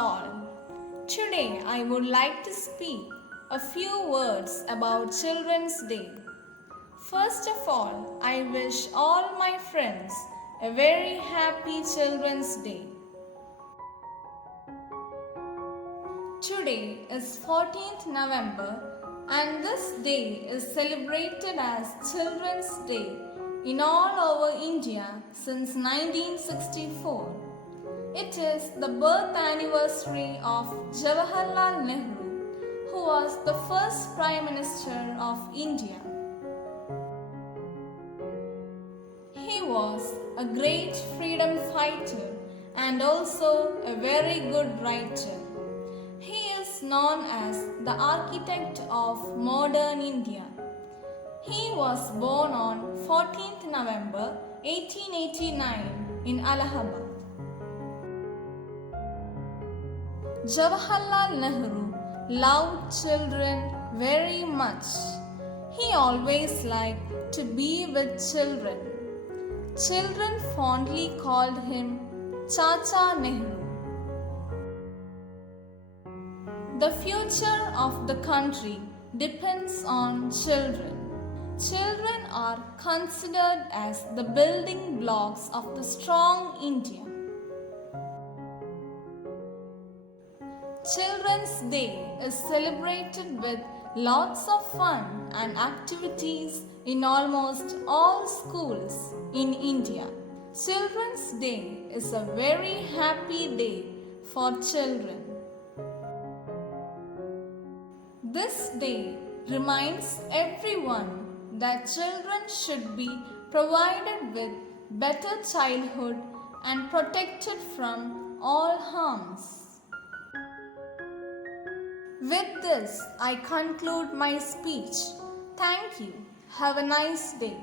all. Today I would like to speak a few words about Children's Day. First of all, I wish all my friends a very happy Children's Day. Today is 14th November and this day is celebrated as Children's Day in all over India since 1964. It is the birth anniversary of Jawaharlal Nehru, who was the first Prime Minister of India. He was a great freedom fighter and also a very good writer. He is known as the architect of modern India. He was born on 14th November 1889 in Allahabad. Jawaharlal Nehru loved children very much. He always liked to be with children. Children fondly called him Chacha Nehru. The future of the country depends on children. Children are considered as the building blocks of the strong India. Children's Day is celebrated with lots of fun and activities in almost all schools in India. Children's Day is a very happy day for children. This day reminds everyone that children should be provided with better childhood and protected from all harms. With this, I conclude my speech. Thank you. Have a nice day.